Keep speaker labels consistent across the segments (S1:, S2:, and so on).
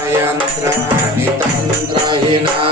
S1: यन्त्राणि तन्त्रहिणा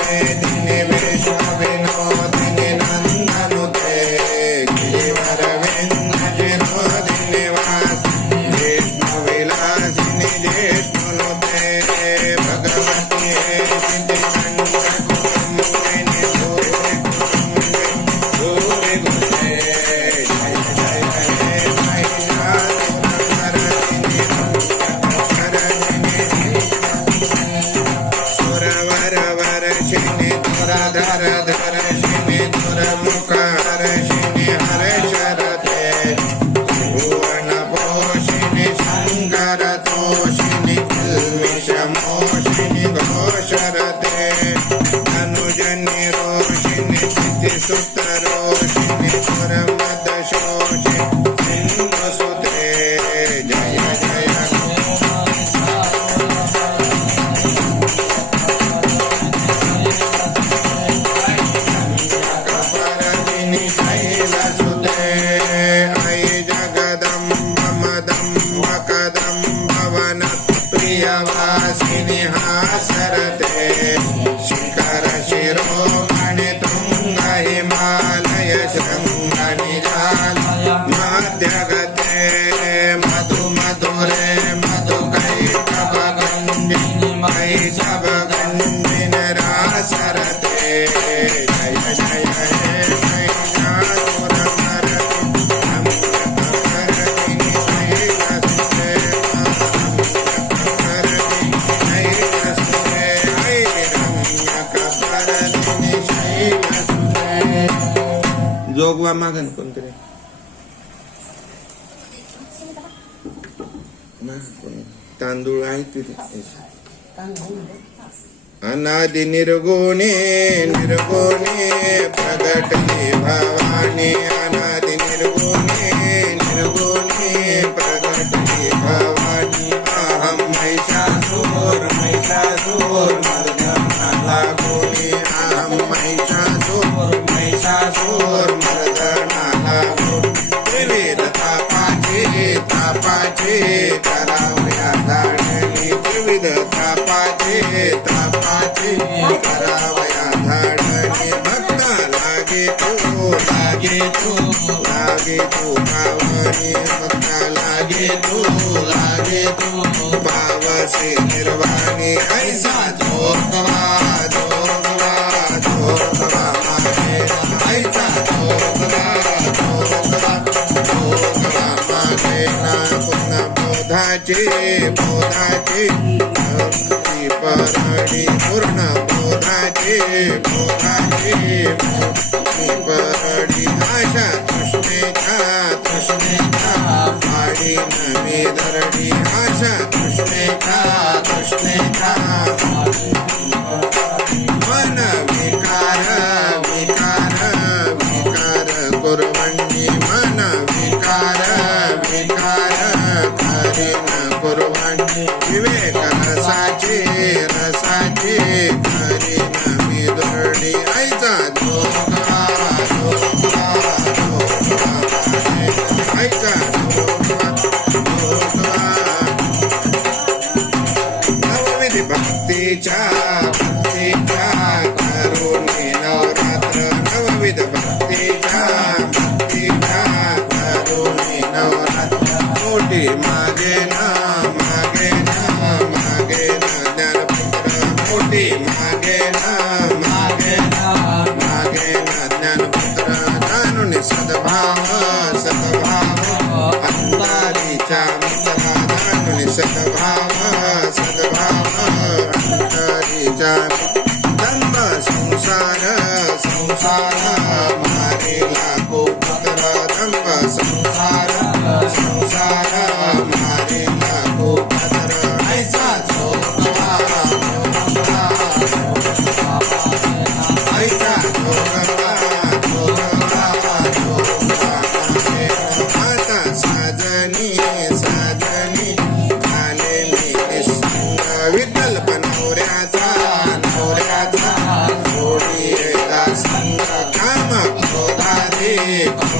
S1: da da प्रियवासिनि हा सरति buah makan pun tadi. Nah, eh. pun. Anadi nirguni, nirguni, pragati bhavani, anadi nirguni, nirguni. करावया धाडणी विविध तापाचे तापाचे करावया धाडणी भक्त लागे तू लागे तू लागे तू पावनी भक्त लागे तू लागे तू पावसे निर्वाणी ऐसा जोगवा जोगवा जोगवा बोधाचे बोधाचे भक्ती पराणी पूर्ण बोधाचे बोधाचे भक्ती Thank you. Amen.